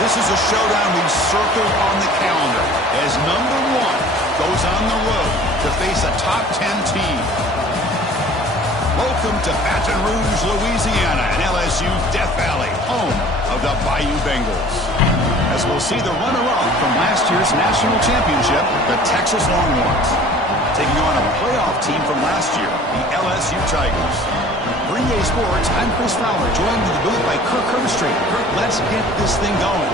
This is a showdown we've circled on the calendar as number 1 goes on the road to face a top 10 team. Welcome to Baton Rouge, Louisiana, and LSU Death Valley, home of the Bayou Bengals. As we'll see the runner-up from last year's national championship, the Texas Longhorns, taking on a playoff team from last year, the LSU Tigers. For EA Sports, I'm Chris Fowler, joined in the booth by Kirk Herbstreit. Kirk, let's get this thing going.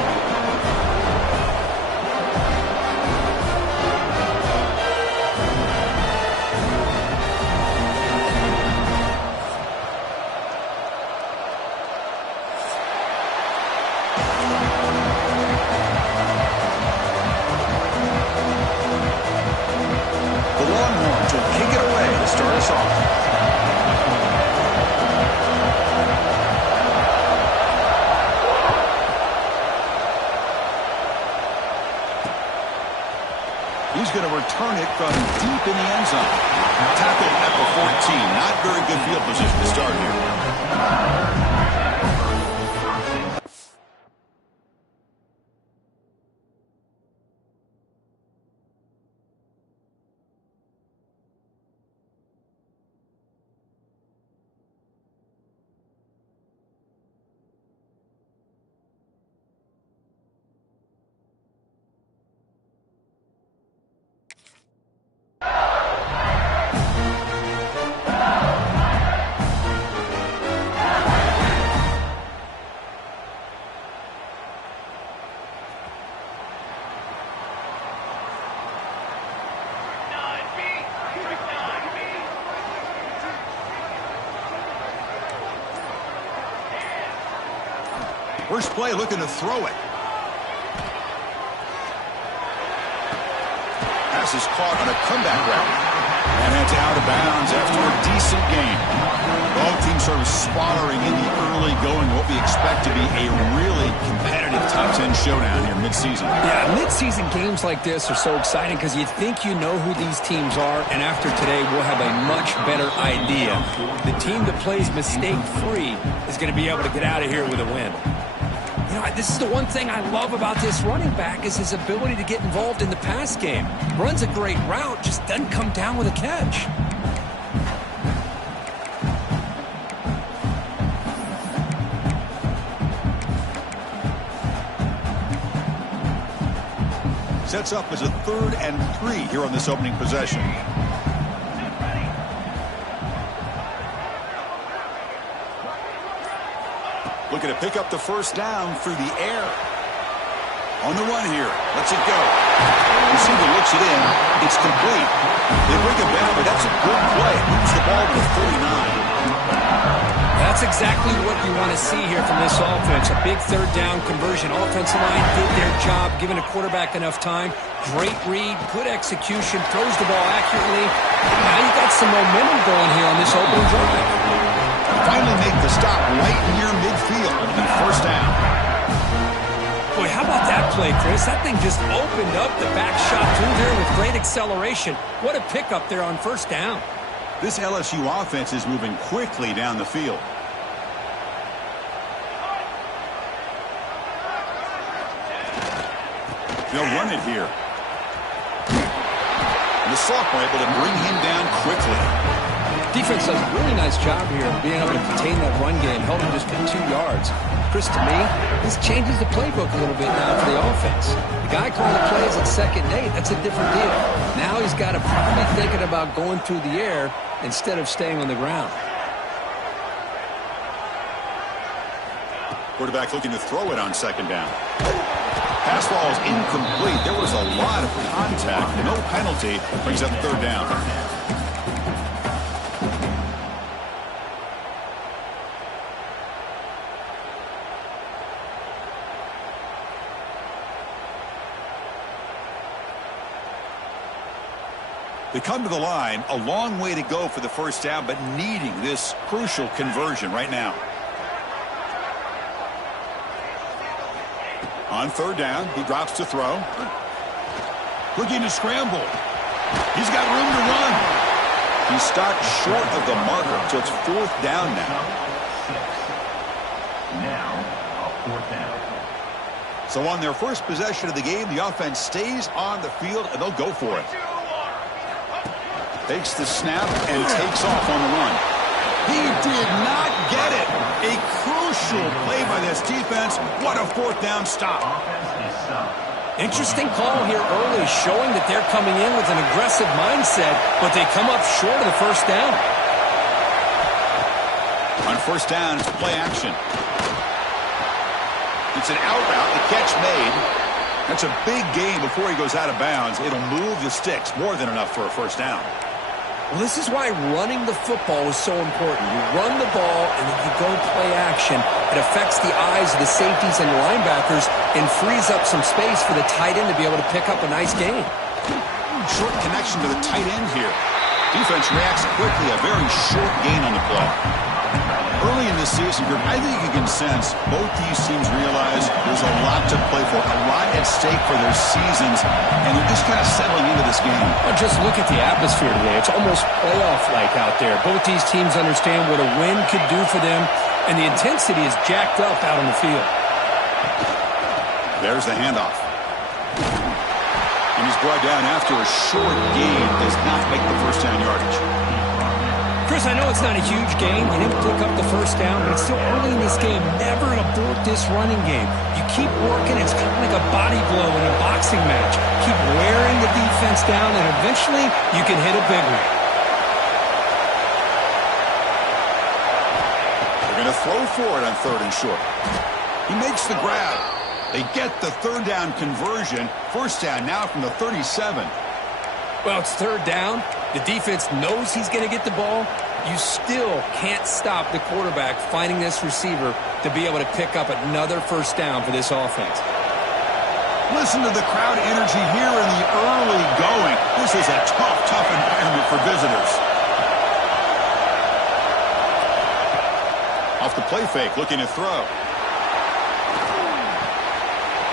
He's going to return it from deep in the end zone. Tackled at the 14. Not very good field position to start here. First play, looking to throw it. Pass is caught on a comeback route. And it's out of bounds after a decent game. Both teams sort of sputtering in the early going. What we expect to be a really competitive top 10 showdown here mid-season. Yeah, mid-season games like this are so exciting because you think you know who these teams are, and after today we'll have a much better idea. The team that plays mistake-free is going to be able to get out of here with a win. You know, this is the one thing I love about this running back is his ability to get involved in the pass game. Runs a great route, just doesn't come down with a catch. Sets up as a 3rd and 3 here on this opening possession. Looking to pick up the first down through the air. On the run here. Lets it go. Receiver looks it in. It's complete. They bring it back, but that's a good play. Moves the ball to the 49. That's exactly what you want to see here from this offense. A big 3rd down conversion. Offensive line did their job, giving a quarterback enough time. Great read, good execution, throws the ball accurately. Now you got some momentum going here on this opening drive. Finally make the stop right near midfield and first down. Boy, how about that play, Chris? That thing just opened up the back shot through there with great acceleration. What a pickup there on first down. This LSU offense is moving quickly down the field. They'll run it here. And the sophomore able to bring him down quickly. Defense does a really nice job here of being able to contain that run game, held him just for 2 yards. Chris, to me, this changes the playbook a little bit now for the offense. The guy calling the plays at 2nd and 8, that's a different deal. Now he's got to probably thinking about going through the air instead of staying on the ground. Quarterback looking to throw it on 2nd down. Pass ball is incomplete. There was a lot of contact. No penalty. Brings up 3rd down. They come to the line, a long way to go for the first down, but needing this crucial conversion right now. On 3rd down, he drops to throw. Looking to scramble. He's got room to run. He's stopped short of the marker, so it's 4th down now. Now, a 4th down. So on their first possession of the game, the offense stays on the field, and they'll go for it. Takes the snap and takes off on the run. He did not get it. A crucial play by this defense. What a fourth down stop. Interesting call here early, showing that they're coming in with an aggressive mindset, but they come up short of the first down. On first down, it's play action. It's an out route, the catch made. That's a big gain before he goes out of bounds. It'll move the sticks, more than enough for a first down. Well, this is why running the football is so important. You run the ball, and then you go play action. It affects the eyes of the safeties and linebackers and frees up some space for the tight end to be able to pick up a nice gain. Short connection to the tight end here. Defense reacts quickly, a very short gain on the play. Early in this season group, I think you can sense both these teams realize there's a lot to play for, a lot at stake for their seasons, and they're just kind of settling into this game. Well, just look at the atmosphere today. It's almost playoff-like out there. Both these teams understand what a win could do for them, and the intensity is jacked up out on the field. There's the handoff. And he's brought down after a short gain, does not make the first down yardage. Chris, I know it's not a huge gain. You didn't pick up the first down, but it's still early in this game. Never abort this running game. You keep working. It's kind of like a body blow in a boxing match. Keep wearing the defense down, and eventually you can hit a big one. They're going to throw for it on third and short. He makes the grab. They get the third down conversion. First down now from the 37. Well, it's third down. The defense knows he's going to get the ball. You still can't stop the quarterback finding this receiver to be able to pick up another first down for this offense. Listen to the crowd energy here in the early going. This is a tough environment for visitors. Off the play fake, looking to throw.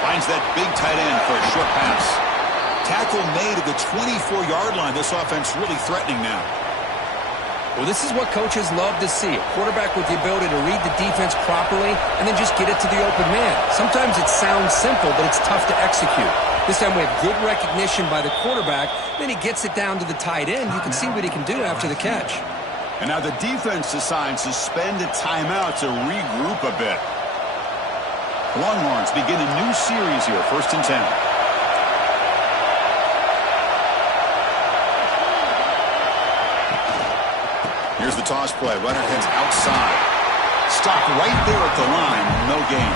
Finds that big tight end for a short pass. Tackle made at the 24-yard line. This offense really threatening now. Well, this is what coaches love to see. A quarterback with the ability to read the defense properly and then just get it to the open man. Sometimes it sounds simple, but it's tough to execute. This time we have good recognition by the quarterback. Then he gets it down to the tight end. You can see what he can do after the catch. And now the defense decides to spend a timeout to regroup a bit. Longhorns begin a new series here, 1st and 10. Here's the toss play. Runner heads outside. Stopped right there at the line. No gain.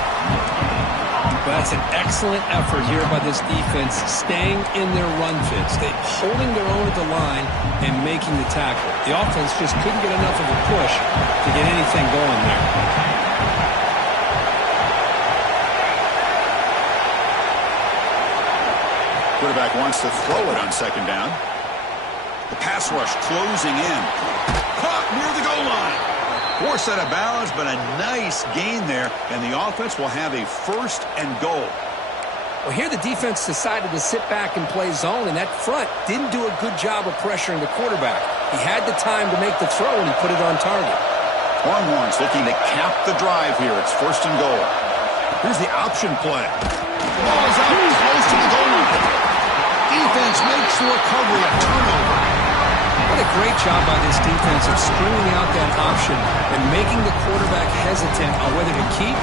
Well, that's an excellent effort here by this defense, staying in their run fits. They're holding their own at the line and making the tackle. The offense just couldn't get enough of a push to get anything going there. Quarterback wants to throw it on second down. The pass rush closing in. Caught near the goal line. Forced out of bounds, but a nice gain there, and the offense will have a 1st and goal. Well, here the defense decided to sit back and play zone, and that front didn't do a good job of pressuring the quarterback. He had the time to make the throw, and he put it on target. Longhorns looking to cap the drive here. It's 1st and goal. Here's the option play. Ball is out close to the goal line. Defense makes the recovery, a turnover. What a great job by this defense of stringing out that option and making the quarterback hesitant on whether to keep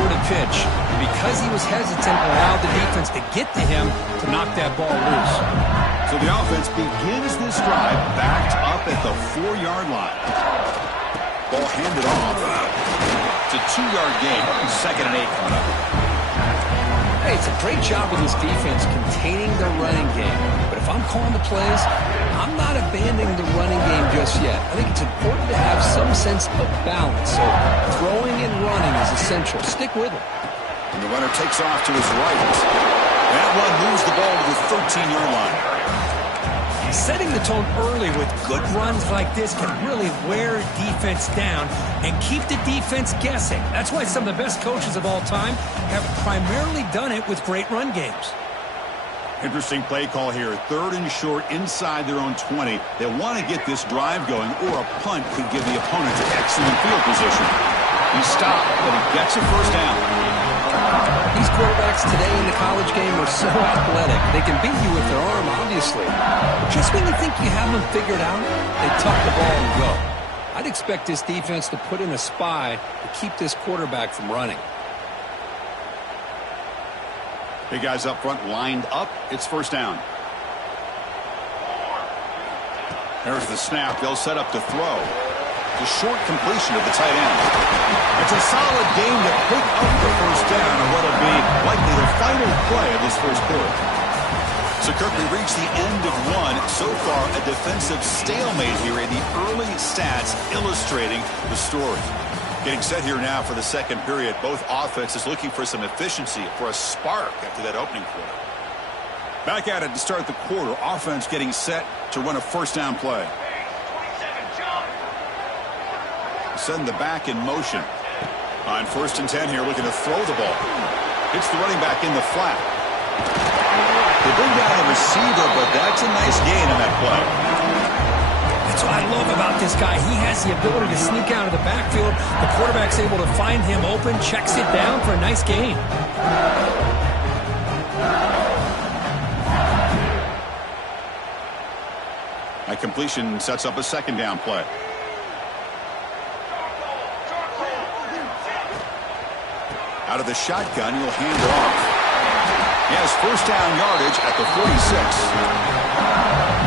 or to pitch. And because he was hesitant, allowed the defense to get to him to knock that ball loose. So the offense begins this drive backed up at the 4-yard line. Ball handed off. It's a 2-yard gain. 2nd and 8 coming up. Hey, it's a great job with this defense containing their running game. But if I'm calling the plays, I'm not abandoning the running game just yet. I think it's important to have some sense of balance. So throwing and running is essential. Stick with it. And the runner takes off to his right. That one moves the ball to the 13-yard line. Setting the tone early with good runs like this can really wear defense down and keep the defense guessing. That's why some of the best coaches of all time have primarily done it with great run games. Interesting play call here. 3rd and short inside their own 20. They want to get this drive going, or a punt could give the opponent excellent field position. He stopped, but he gets a first down. He's quarterbacks today in the college game are so athletic. They can beat you with their arm, obviously. But just when you think you have them figured out, they tuck the ball and go. I'd expect this defense to put in a spy to keep this quarterback from running. Big guys up front lined up. It's first down. There's the snap. They'll set up to throw. The short completion of the tight end. It's a solid game to pick up the first down on what will be likely the final play of this first quarter. So, Kirk, we reached the end of one. So far, a defensive stalemate here in the early stats illustrating the story. Getting set here now for the second period. Both offenses looking for some efficiency, for a spark after that opening quarter. Back at it to start the quarter. Offense getting set to run a first down play. Send the back in motion. On 1st and 10 here, looking to throw the ball. Hits the running back in the flat. They bring down the receiver, but that's a nice gain on that play. That's what I love about this guy. He has the ability to sneak out of the backfield. The quarterback's able to find him open, checks it down for a nice gain. That completion sets up a second down play. Out of the shotgun, he'll hand it off. He has first down yardage at the 46.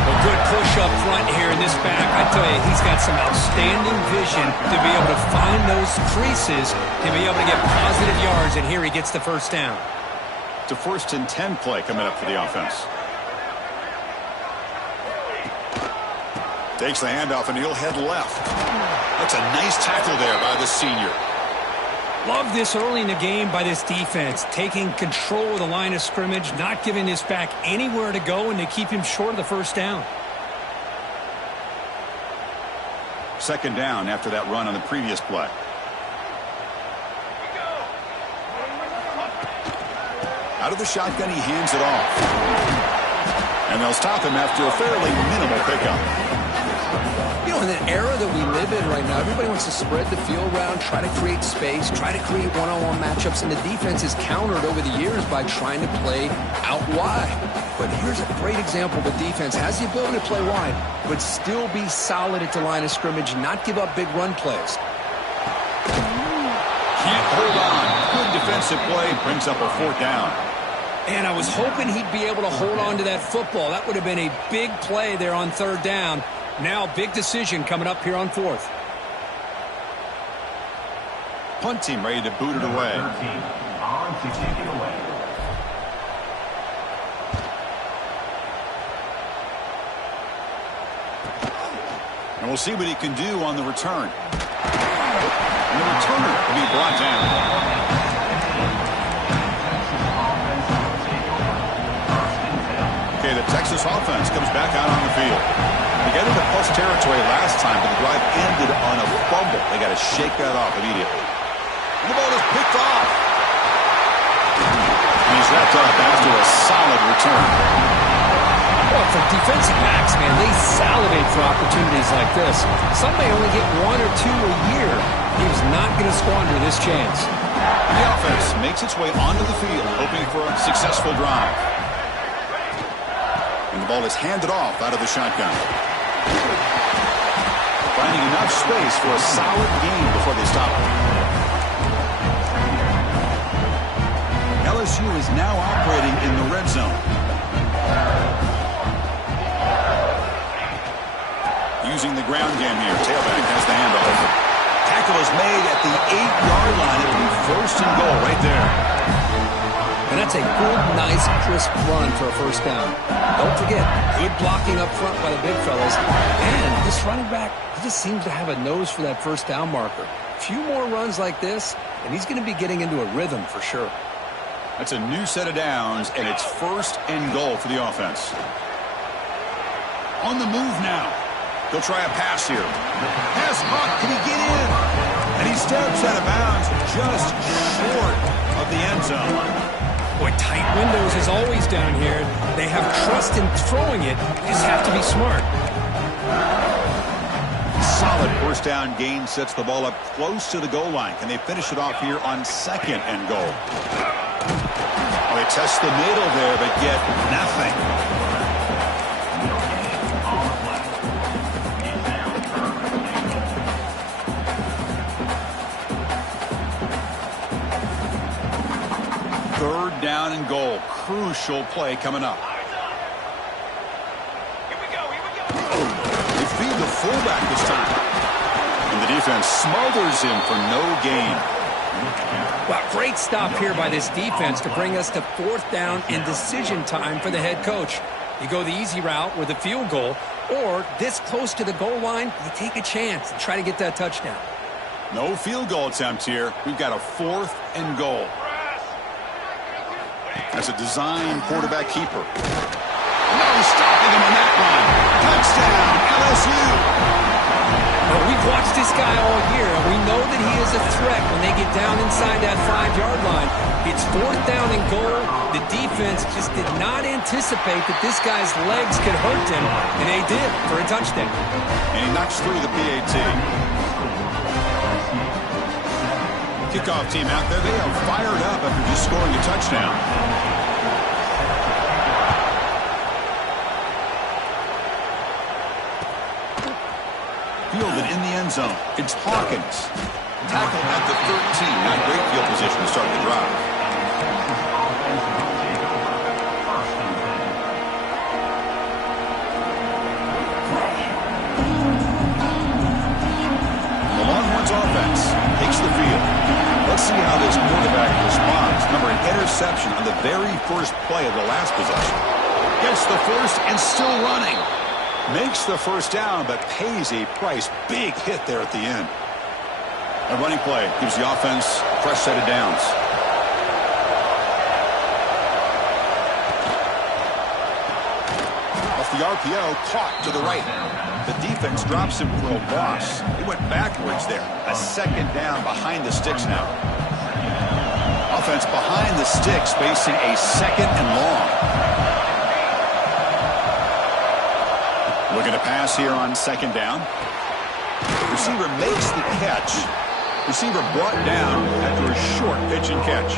A good push up front here in this back. I tell you, he's got some outstanding vision to be able to find those creases, to be able to get positive yards, and here he gets the first down. It's a 1st and 10 play coming up for the offense. Takes the handoff, and he'll head left. That's a nice tackle there by the senior. Love this early in the game by this defense, taking control of the line of scrimmage, not giving this back anywhere to go, and to keep him short of the first down. Second down after that run on the previous play. Out of the shotgun, he hands it off. And they'll stop him after a fairly minimal pickup. You know, in the era that we live in right now, everybody wants to spread the field around, try to create space, try to create one-on-one matchups, and the defense is countered over the years by trying to play out wide. But here's a great example of a defense has the ability to play wide, but still be solid at the line of scrimmage, not give up big run plays. Can't hold on. Good defensive play, brings up a 4th down. And I was hoping he'd be able to hold on to that football. That would have been a big play there on 3rd down. Now, big decision coming up here on 4th. Punt team ready to boot it away. On to take it away. And we'll see what he can do on the return. And the returner will be brought down. Okay, the Texas offense comes back out on the field. They got into plus territory last time, but the drive ended on a fumble. They got to shake that off immediately. And the ball is picked off. And he's wrapped up after a solid return. Well, for defensive backs, man, they salivate for opportunities like this. Some may only get 1 or 2 a year. He was not going to squander this chance. The offense makes its way onto the field, hoping for a successful drive. And the ball is handed off out of the shotgun. Finding enough space for a solid gain before they stop him. LSU is now operating in the red zone. Using the ground game here. Tailback has the handoff. Tackle is made at the 8-yard line. It'll be 1st and goal right there. And that's a good, nice, crisp run for a first down. Don't forget, good blocking up front by the big fellas. And this running back, he just seems to have a nose for that first down marker. A few more runs like this, and he's going to be getting into a rhythm for sure. That's a new set of downs, and it's 1st and goal for the offense. On the move now. They'll try a pass here. Pass caught. Can he get in? And he steps out of bounds just short of the end zone. Boy, tight windows as always down here. They have trust in throwing it. You just have to be smart. Solid 1st down gain sets the ball up close to the goal line. Can they finish it off here on 2nd and goal? Well, they test the middle there, but get nothing. Third down and goal. Crucial play coming up. They feed the fullback this time. And the defense smothers him for no gain. Well, great stop here by this defense to bring us to fourth down and decision time for the head coach. You go the easy route with a field goal, or this close to the goal line, you take a chance and try to get that touchdown. No field goal attempt here. We've got a 4th and goal. As a design quarterback keeper. No stopping him on that line. Touchdown, LSU. Well, we've watched this guy all year, and we know that he is a threat when they get down inside that 5-yard line. It's fourth down and goal. The defense just did not anticipate that this guy's legs could hurt him, and they did for a touchdown. And he knocks through the PAT. Kickoff team out there, they are fired up after just scoring a touchdown. Fielded in the end zone. It's Hawkins. Tackle at the 13. Not great field position to start the drive. The Longhorns offense takes the field. Let's see how this quarterback responds. Remember, an interception on the very first play of the last possession. Gets the first and still running. Makes the first down, but pays a price. Big hit there at the end. A running play gives the offense a fresh set of downs. Off the RPO, caught to the right. The defense drops him for a loss. He went backwards there. A 2nd down behind the sticks now. Offense behind the sticks, facing a 2nd and long. Looking to pass here on 2nd down. Receiver makes the catch. Receiver brought down after a short pitch and catch.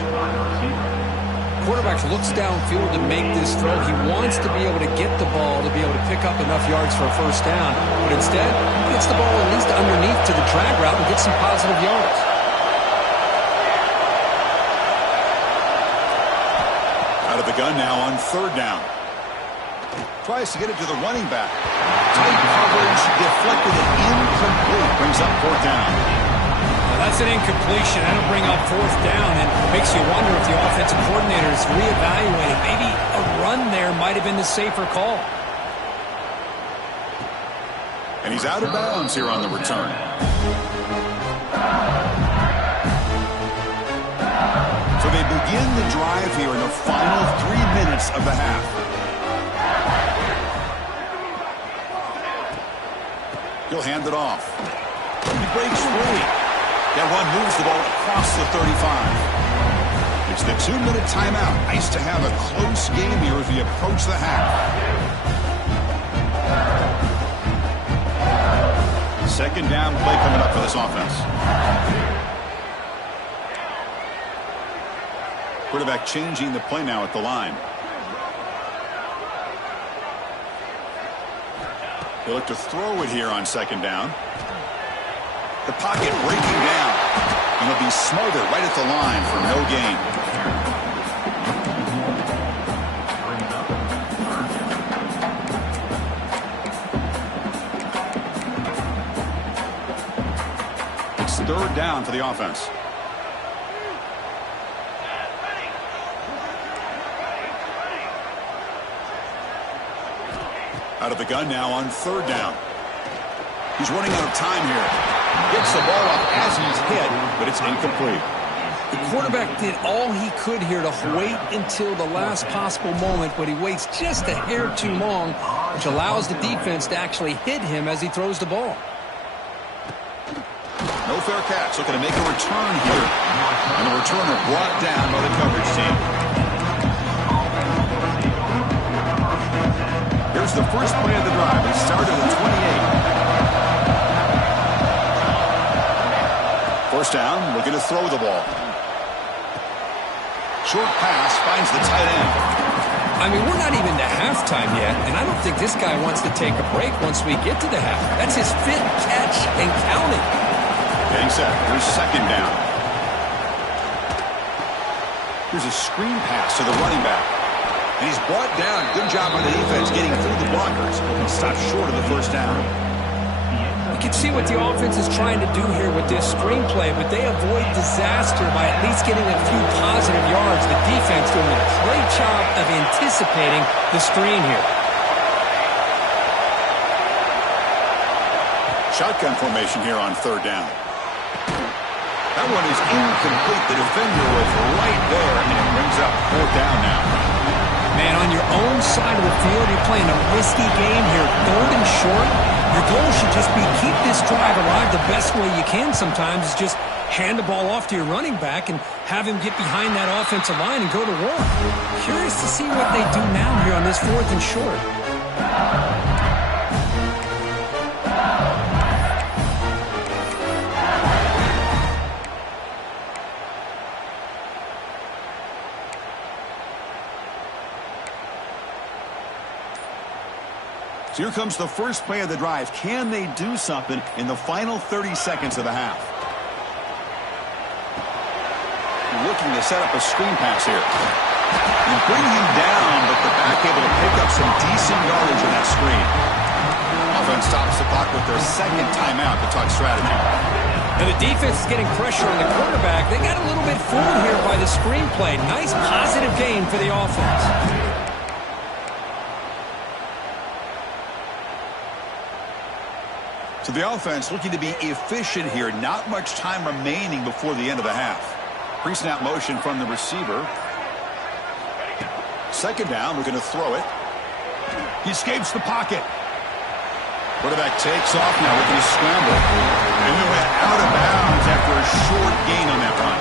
Quarterback looks downfield to make this throw. He wants to be able to get the ball to be able to pick up enough yards for a first down. But instead, he gets the ball at least underneath to the drag route and gets some positive yards. Out of the gun now on 3rd down. Tries to get it to the running back. Tight coverage, deflected and incomplete. Brings up 4th down. Well, that's an incompletion. That'll bring up 4th down, and makes you wonder if the offensive coordinator is reevaluating. Maybe a run there might have been the safer call. And he's out of bounds here on the return. So they begin the drive here in the final 3 minutes of the half. He'll hand it off. He breaks free. That run moves the ball across the 35. It's the 2-minute timeout. Nice to have a close game here as we approach the half. 2nd down play coming up for this offense. Quarterback changing the play now at the line. They look to throw it here on 2nd down. The pocket breaking down. And he'll be smothered right at the line for no gain. It's 3rd down for the offense. Out of the gun now on 3rd down. He's running out of time here. Gets the ball off as he's hit, but it's incomplete. The quarterback did all he could here to wait until the last possible moment, but he waits just a hair too long, which allows the defense to actually hit him as he throws the ball. No fair catch. Looking to make a return here. And the returner brought down by the coverage team. Here's the first play of the drive. It started at 28. First down, looking to throw the ball. Short pass finds the tight end. I mean, we're not even to halftime yet, and I don't think this guy wants to take a break once we get to the half. That's his fifth catch and counting. Getting set. Here's second down. Here's a screen pass to the running back. And he's brought down. Good job on the defense getting through the blockers. And stopped short of the first down. You can see what the offense is trying to do here with this screenplay, but they avoid disaster by at least getting a few positive yards. The defense doing a great job of anticipating the screen here. Shotgun formation here on third down. That one is incomplete. The defender was right there, and it brings up fourth down now. Man, on your own side of the field, you're playing a risky game here. Third and short. Your goal should just be keep this drive alive the best way you can sometimes is just hand the ball off to your running back and have him get behind that offensive line and go to work. Curious to see what they do now here on this fourth and short. So here comes the first play of the drive. Can they do something in the final 30 seconds of the half? Looking to set up a screen pass here. And bring him down, but the back able to pick up some decent yardage on that screen. Offense stops the clock with their second timeout to talk strategy. And the defense is getting pressure on the quarterback. They got a little bit fooled here by the screenplay. Nice positive gain for the offense. So the offense looking to be efficient here. Not much time remaining before the end of the half. Pre-snap motion from the receiver. Second down, looking to throw it. He escapes the pocket. Quarterback takes off now, looking to scramble. And he went out of bounds after a short gain on that run.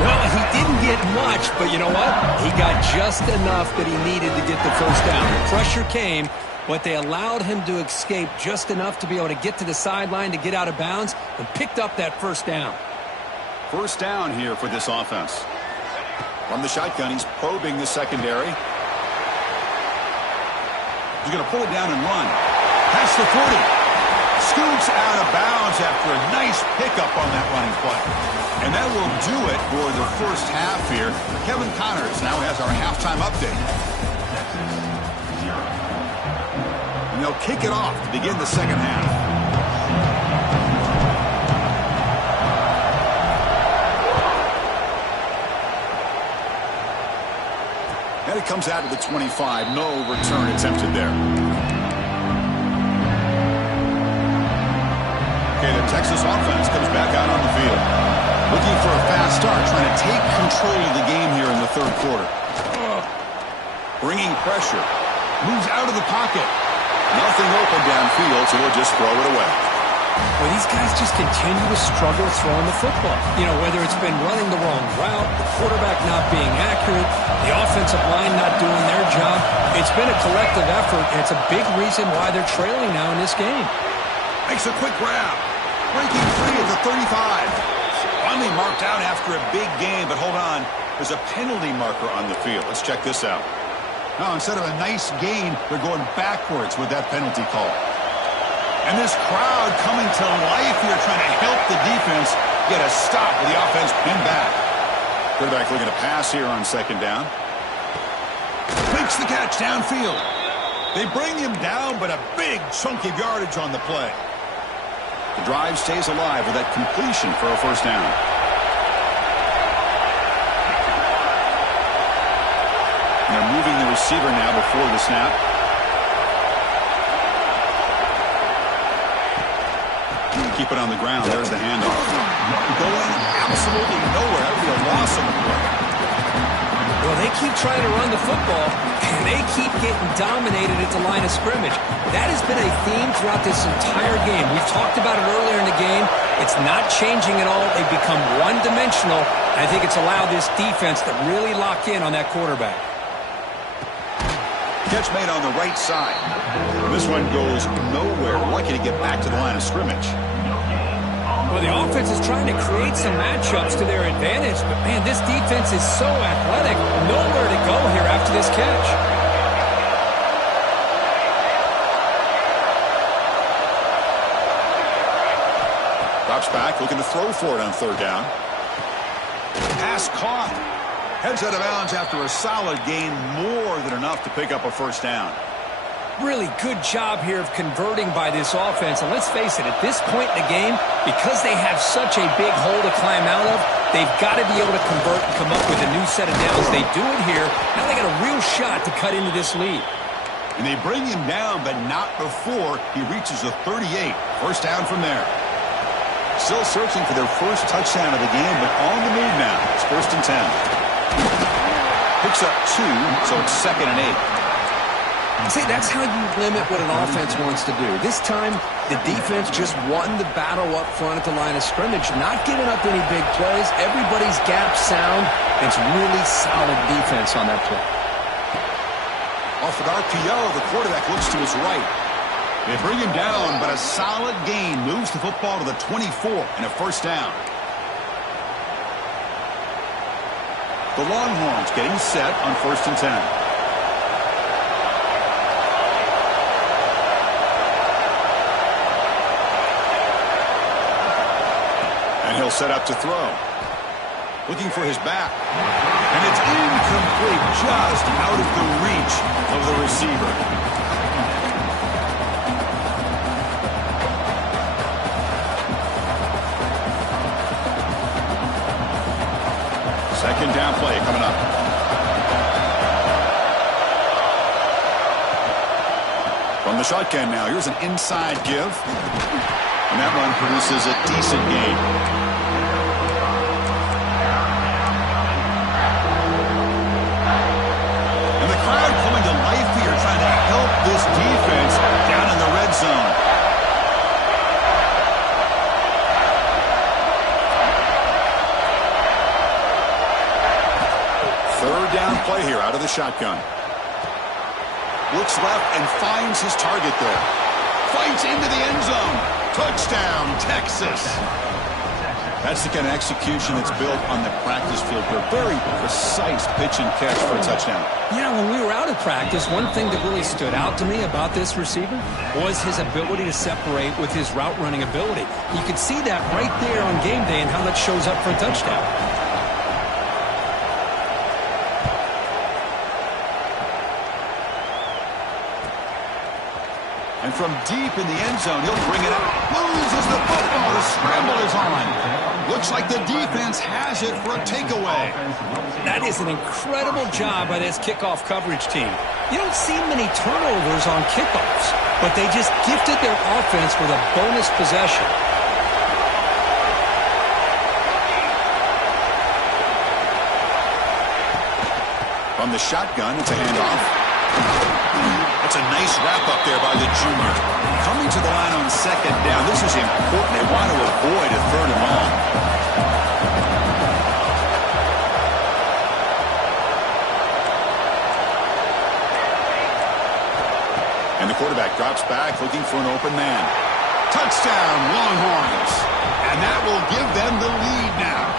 Well, he didn't get much, but you know what? He got just enough that he needed to get the first down. The pressure came, but they allowed him to escape just enough to be able to get to the sideline to get out of bounds and picked up that first down. First down here for this offense. From the shotgun, he's probing the secondary. He's going to pull it down and run. Past the 40. Scoots out of bounds after a nice pickup on that running play. And that will do it for the first half here. Kevin Connors now has our halftime update. And they'll kick it off to begin the second half. And it comes out of the 25. No return attempted there. Okay, the Texas offense comes back out on the field. Looking for a fast start, trying to take control of the game here in the third quarter. Bringing pressure. Moves out of the pocket. Nothing open downfield, so they'll just throw it away. Well, these guys just continue to struggle throwing the football. You know, whether it's been running the wrong route, the quarterback not being accurate, the offensive line not doing their job. It's been a collective effort, and it's a big reason why they're trailing now in this game. Makes a quick grab. Breaking free at the 35. Finally marked out after a big game, but hold on. There's a penalty marker on the field. Let's check this out. Now, instead of a nice gain, they're going backwards with that penalty call. And this crowd coming to life here, trying to help the defense get a stop with the offense pinned back. Quarterback looking to pass here on second down. Makes the catch downfield. They bring him down, but a big chunk of yardage on the play. The drive stays alive with that completion for a first down. And they're moving the receiver now before the snap. Keep it on the ground. There's the handoff. Going absolutely nowhere. That would be a loss on the play. Well, they keep trying to run the football, and they keep getting dominated at the line of scrimmage. That has been a theme throughout this entire game. We've talked about it earlier in the game. It's not changing at all. They've become one-dimensional. I think it's allowed this defense to really lock in on that quarterback. Catch made on the right side. This one goes nowhere. Lucky to get back to the line of scrimmage. Well, the offense is trying to create some matchups to their advantage, but, man, this defense is so athletic. Nowhere to go here after this catch. Drops back, looking to throw for it on third down. Pass caught. Heads out of bounds after a solid gain, more than enough to pick up a first down. Really good job here of converting by this offense. And let's face it, at this point in the game, because they have such a big hole to climb out of, they've got to be able to convert and come up with a new set of downs. They do it here. Now they got a real shot to cut into this lead. And they bring him down, but not before he reaches the 38. First down from there. Still searching for their first touchdown of the game, but on the move now. It's 1st and 10. Picks up 2, so it's 2nd and 8. See, that's how you limit what an offense wants to do. This time, the defense just won the battle up front at the line of scrimmage, not giving up any big plays. Everybody's gap sound. It's really solid defense on that play. Off an RPO, the quarterback looks to his right. They bring him down, but a solid gain moves the football to the 24 and a first down. The Longhorns getting set on 1st and 10. And he'll set up to throw. Looking for his back. And it's incomplete, just out of the reach of the receiver. Second down play coming up. From the shotgun now, here's an inside give. And that one produces a decent gain. And the crowd coming to life here, trying to help this defense down in the red zone. Third down play here out of the shotgun. Looks left and finds his target there. Fights into the end zone. Touchdown, Texas. That's the kind of execution that's built on the practice field. A very precise pitch and catch for a touchdown. Yeah, when we were out of practice, one thing that really stood out to me about this receiver was his ability to separate with his route running ability. You could see that right there on game day and how that shows up for a touchdown. And from deep in the end zone, he'll bring it out. Loses the football. The scramble is on. Looks like the defense has it for a takeaway. That is an incredible job by this kickoff coverage team. You don't see many turnovers on kickoffs, but they just gifted their offense with a bonus possession. From the shotgun, it's a handoff. That's a nice wrap-up there by the junior. Coming to the line on second down. This is important. They want to avoid a 3rd and long. And the quarterback drops back, looking for an open man. Touchdown, Longhorns. And that will give them the lead now.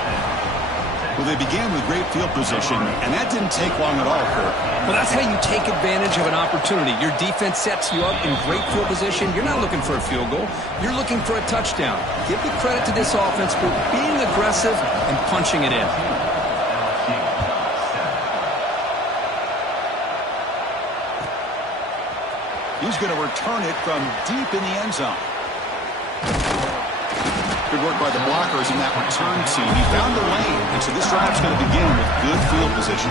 Well, they began with great field position, and that didn't take long at all, Kurt. Well, that's how you take advantage of an opportunity. Your defense sets you up in great field position. You're not looking for a field goal. You're looking for a touchdown. Give the credit to this offense for being aggressive and punching it in. He's going to return it from deep in the end zone. Good work by the blockers in that return team. He found the lane, and so this drive's going to begin with good field position.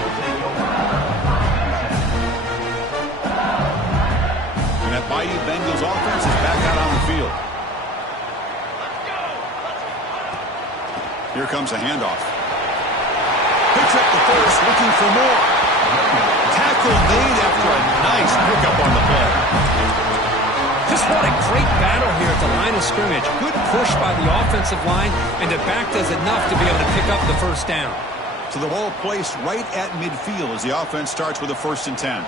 And that Bayou Bengals offense is back out on the field. Here comes a handoff. Picks up the first, looking for more. Tackle made after a nice pickup on the play. Just what a great battle here at the line of scrimmage. Good push by the offensive line, and the back does enough to be able to pick up the first down. So the ball placed right at midfield as the offense starts with a 1st and 10.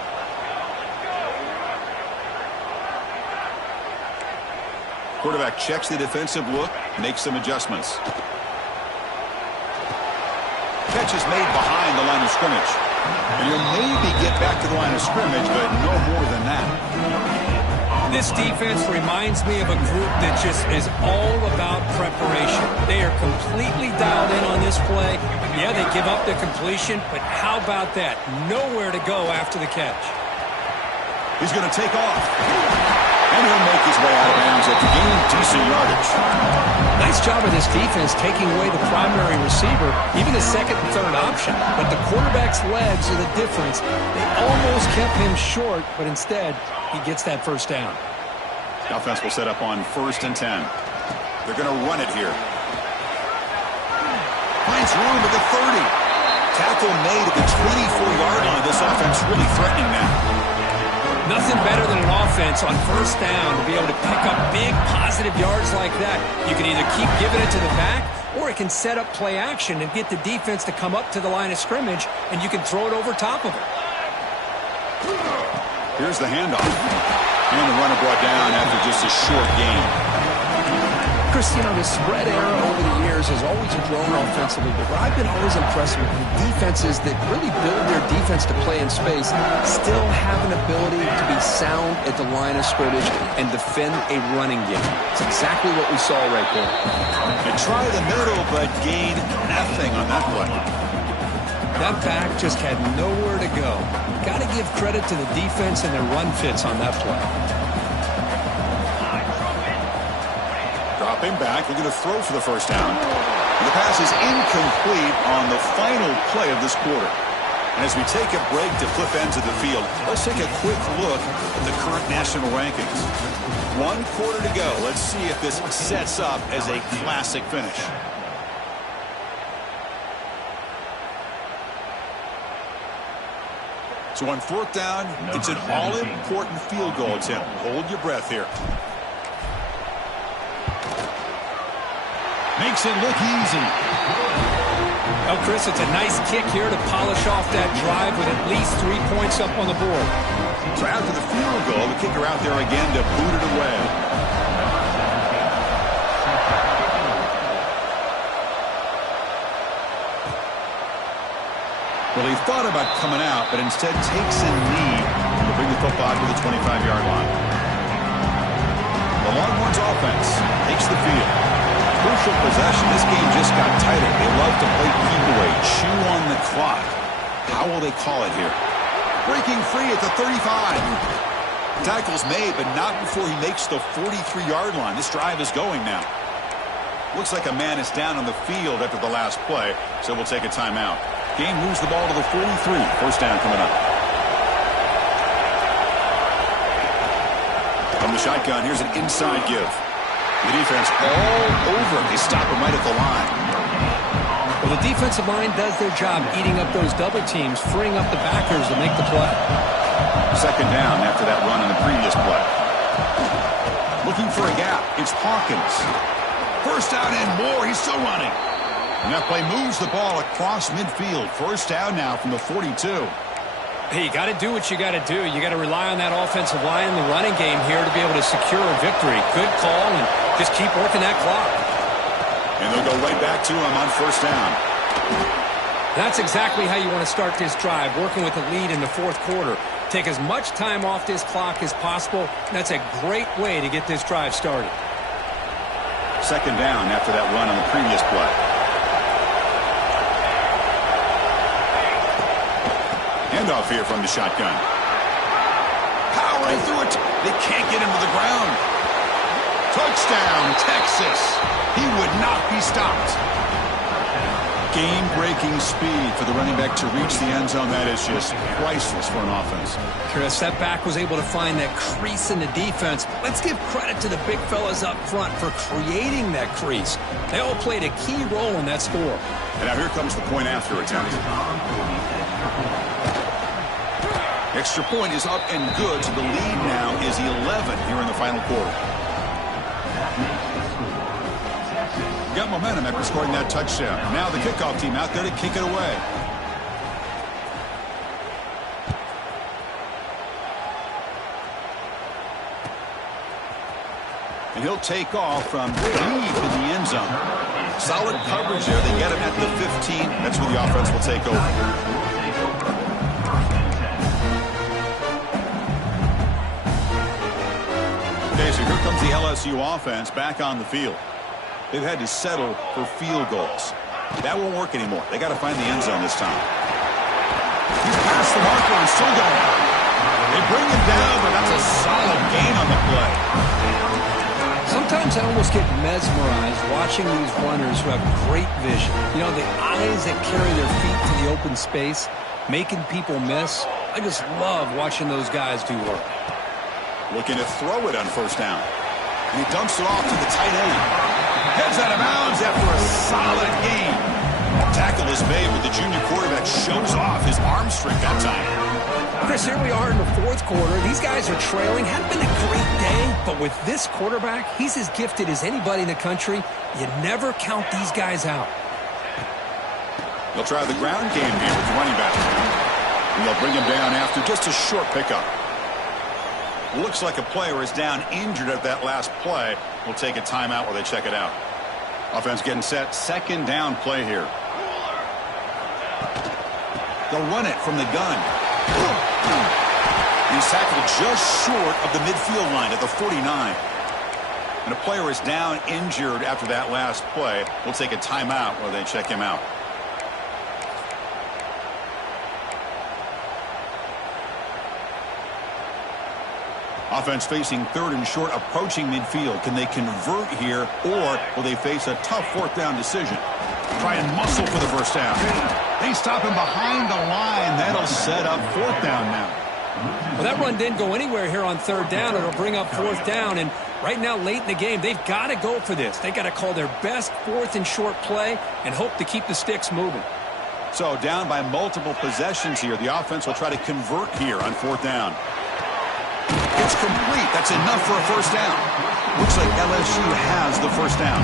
Quarterback checks the defensive look, makes some adjustments. Catch is made behind the line of scrimmage. And you'll maybe get back to the line of scrimmage, but no more than that. This defense reminds me of a group that just is all about preparation. They are completely dialed in on this play. Yeah, they give up the completion, but how about that? Nowhere to go after the catch. He's going to take off. And he'll make his way out of bounds at the gain decent yardage. Nice job of this defense taking away the primary receiver, even the second and third option. But the quarterback's legs are the difference. They almost kept him short, but instead, he gets that first down. The offense will set up on 1st and 10. They're going to run it here. Finds room at the 30. Tackle made at the 24-yard line. This offense really threatening now. Nothing better than an offense on 1st down to be able to pick up big positive yards like that. You can either keep giving it to the back, or it can set up play action and get the defense to come up to the line of scrimmage, and you can throw it over top of it. Here's the handoff. And the runner brought down after just a short gain. Chris, you know, the spread era over the years has always grown offensively, but what I've been always impressed with defenses that really build their defense to play in space still have an ability to be sound at the line of scrimmage and defend a running game. It's exactly what we saw right there. They try the middle, but gain nothing on that play. That back just had nowhere to go. Got to give credit to the defense and their run fits on that play. Dropping back, looking to throw for the first down. And the pass is incomplete on the final play of this quarter. And as we take a break to flip ends of the field, let's take a quick look at the current national rankings. 1 quarter to go. Let's see if this sets up as a classic finish. So on 4th down, it's an all-important field goal attempt. Hold your breath here. Makes it look easy. Well, Chris, it's a nice kick here to polish off that drive with at least 3 points up on the board. So after the field goal, the kicker out there again to boot it away. Well, he thought about coming out, but instead takes a knee to bring the football to the 25-yard line. The Longhorns offense takes the field. Crucial possession. This game just got tighter. They love to play keep away, chew on the clock. How will they call it here? Breaking free at the 35. Tackle's made, but not before he makes the 43-yard line. This drive is going now. Looks like a man is down on the field after the last play, so we'll take a timeout. Game moves the ball to the 43. First down coming up. From the shotgun, here's an inside give. The defense all over. They stop him right at the line. Well, the defensive line does their job eating up those double teams, freeing up the backers to make the play. Second down after that run on the previous play. Looking for a gap. It's Hawkins. First down and more. He's still running. And that play moves the ball across midfield. First down now from the 42. Hey, you got to do what you got to do. You got to rely on that offensive line in the running game here to be able to secure a victory. Good call, and just keep working that clock. And they'll go right back to him on first down. That's exactly how you want to start this drive, working with the lead in the 4th quarter. Take as much time off this clock as possible. That's a great way to get this drive started. Second down after that run on the previous play. Handoff here from the shotgun. Powering through it. They can't get him to the ground. Touchdown, Texas. He would not be stopped. Game-breaking speed for the running back to reach the end zone. That is just priceless for an offense. Chris, that back was able to find that crease in the defense. Let's give credit to the big fellas up front for creating that crease. They all played a key role in that score. And now here comes the point after attempt. Extra point is up and good, so the lead now is 11 here in the final quarter. Got momentum after scoring that touchdown. Now the kickoff team out there to kick it away. And he'll take off from deep in the end zone. Solid coverage there. They get him at the 15. That's where the offense will take over. Okay, so here comes the LSU offense back on the field. They've had to settle for field goals. That won't work anymore. They got to find the end zone this time. He's past the marker and still going. They bring him down, but that's a solid gain on the play. Sometimes I almost get mesmerized watching these runners who have great vision. You know, the eyes that carry their feet to the open space, making people miss. I just love watching those guys do work. Looking to throw it on first down. And he dumps it off to the tight end. Heads out of bounds after a solid gain. Tackle is made, but the junior quarterback shows off his arm strength that time. Chris, here we are in the fourth quarter. These guys are trailing. Hadn't been a great day, but with this quarterback, he's as gifted as anybody in the country. You never count these guys out. They'll try the ground game here with the running back. And they'll bring him down after just a short pickup. Looks like a player is down injured at that last play. We'll take a timeout while they check it out. Offense getting set. Second down play here. They'll run it from the gun. He's tackled just short of the midfield line at the 49. And a player is down injured after that last play. We'll take a timeout while they check him out. Offense facing third and short, approaching midfield. Can they convert here, or will they face a tough fourth down decision? Try and muscle for the first down. They stop him behind the line. That'll set up fourth down now. Well, that run didn't go anywhere here on third down. It'll bring up fourth down, and right now, late in the game, they've got to go for this. They've got to call their best fourth and short play and hope to keep the sticks moving. So down by multiple possessions here. The offense will try to convert here on fourth down. It's complete. That's enough for a first down. Looks like LSU has the first down.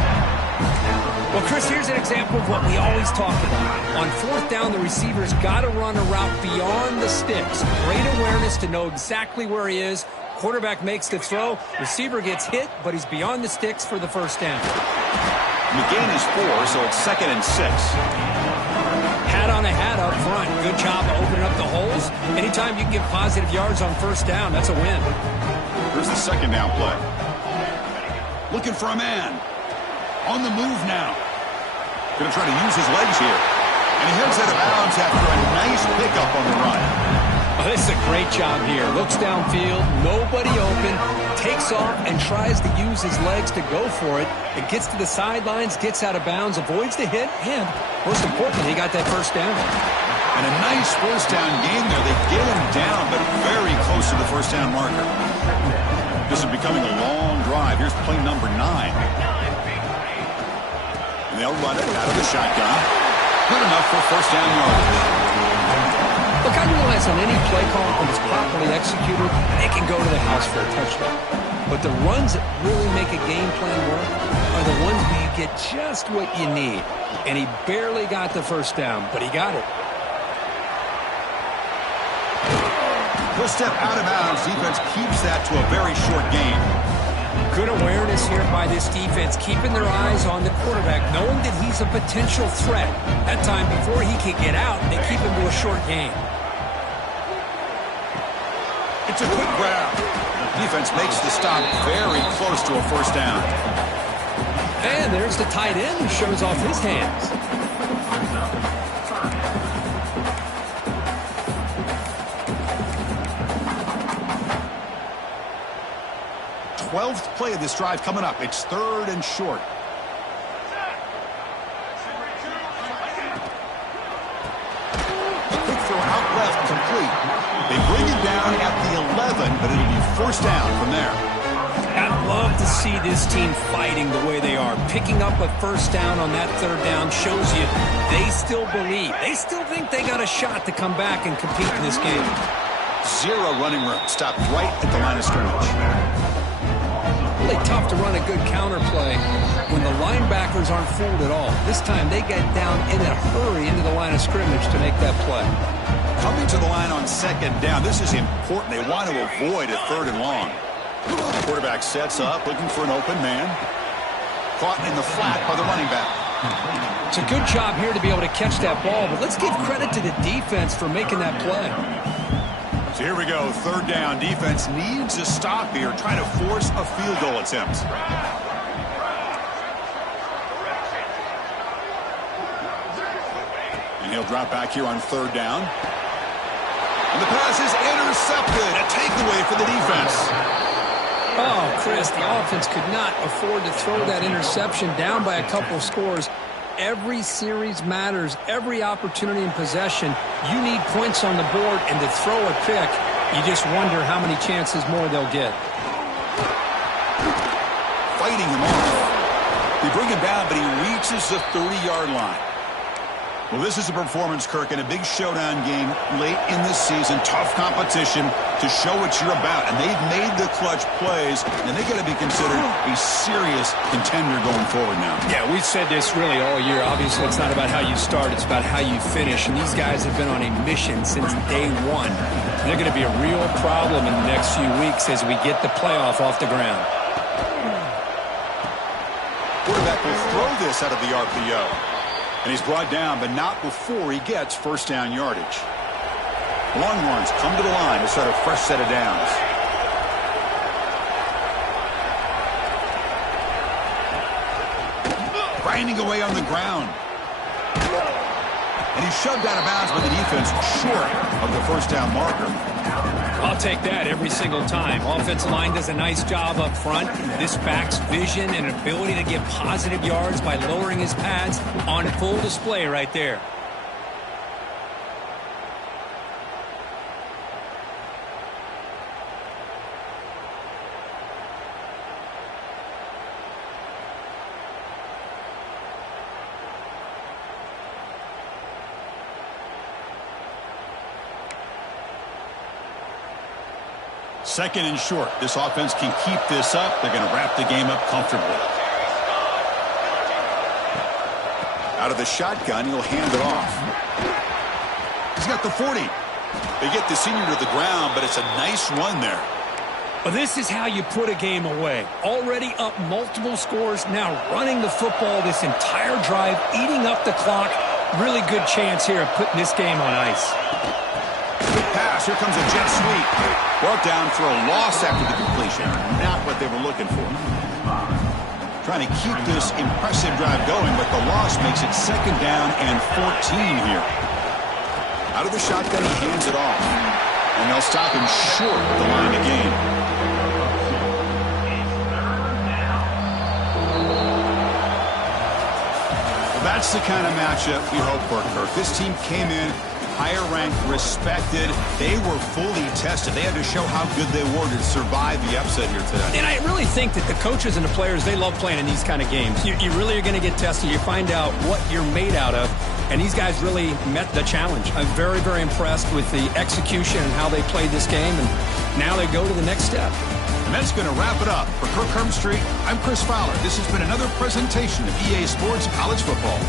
Well, Chris, here's an example of what we always talk about. On fourth down, the receiver's got to run a route beyond the sticks. Great awareness to know exactly where he is. Quarterback makes the throw. Receiver gets hit, but he's beyond the sticks for the first down. The gain is 4, so it's 2nd and 6. Hat on a hat up front. Good job of opening up the holes. Anytime you can get positive yards on first down, that's a win. Here's the second down play. Looking for a man. On the move now. Going to try to use his legs here. And he heads out of bounds after a nice pickup on the run. Oh, this is a great job here. Looks downfield, nobody open, takes off and tries to use his legs to go for it. It gets to the sidelines, gets out of bounds, avoids the hit, and most importantly, he got that first down. And a nice first down gain there. They get him down, but very close to the first down marker. This is becoming a long drive. Here's play number 9. And they'll run it out of the shotgun. Good enough for first down yardage. Look, I realize on any play call, when it's properly executed, they can go to the house for a touchdown. But the runs that really make a game plan work are the ones where you get just what you need. And he barely got the first down, but he got it. He'll step out of bounds. Defense keeps that to a very short gain. Good awareness here by this defense, keeping their eyes on the quarterback, knowing that he's a potential threat. That time, before he can get out, they keep him to a short gain. It's a quick grab. Defense makes the stop very close to a first down. And there's the tight end who shows off his hands. 12th play of this drive coming up. It's third and short. Quick throw out left, complete. They bring it down at the 11, but it'll be first down from there. I'd love to see this team fighting the way they are. Picking up a first down on that third down shows you they still believe. They still think they got a shot to come back and compete in this game. Zero running room. Stopped right at the line of scrimmage. Really tough to run a good counter play when the linebackers aren't fooled at all. This time they get down in a hurry into the line of scrimmage to make that play. Coming to the line on second down. This is important. They want to avoid a third and long. Quarterback sets up, looking for an open man. Caught in the flat by the running back. It's a good job here to be able to catch that ball, but let's give credit to the defense for making that play. So here we go, third down. Defense needs to stop here, try to force a field goal attempt. And he'll drop back here on third down. And the pass is intercepted. A takeaway for the defense. Oh, Chris, the offense could not afford to throw that interception down by a couple of scores. Every series matters. Every opportunity in possession, you need points on the board, and to throw a pick, you just wonder how many chances more they'll get. Fighting him off. They bring him down, but he reaches the 30-yard line. Well, this is a performance, Kirk, in a big showdown game late in the season. Tough competition to show what you're about. And they've made the clutch plays, and they've got to be considered a serious contender going forward now. Yeah, we've said this really all year. Obviously, it's not about how you start. It's about how you finish. And these guys have been on a mission since day one. They're going to be a real problem in the next few weeks as we get the playoff off the ground. Quarterback will throw this out of the RPO. And he's brought down, but not before he gets first down yardage. Longhorns come to the line to start a fresh set of downs. Grinding away on the ground. And he's shoved out of bounds by the defense short of the first down marker. I'll take that every single time. Offensive line does a nice job up front. This back's vision and ability to get positive yards by lowering his pads on full display right there. Second and short. This offense can keep this up. They're going to wrap the game up comfortably. Out of the shotgun, he'll hand it off. He's got the 40. They get the senior to the ground, but it's a nice run there. Well, this is how you put a game away. Already up multiple scores, now running the football this entire drive, eating up the clock. Really good chance here of putting this game on ice. Good pass. Here comes a jet sweep. Brought down for a loss after the completion. Not what they were looking for. Trying to keep this impressive drive going, but the loss makes it second down and 14 here. Out of the shotgun, he hands it off. And they'll stop him short of the line of game. Well, that's the kind of matchup we hope for, Kirk. This team came in higher ranked, respected. They were fully tested. They had to show how good they were to survive the upset here today. And I really think that the coaches and the players, they love playing in these kind of games. You really are going to get tested. You find out what you're made out of. And these guys really met the challenge. I'm very, very impressed with the execution and how they played this game. And now they go to the next step. And that's going to wrap it up. For Kirk Herbstreit, I'm Chris Fowler. This has been another presentation of EA Sports College Football.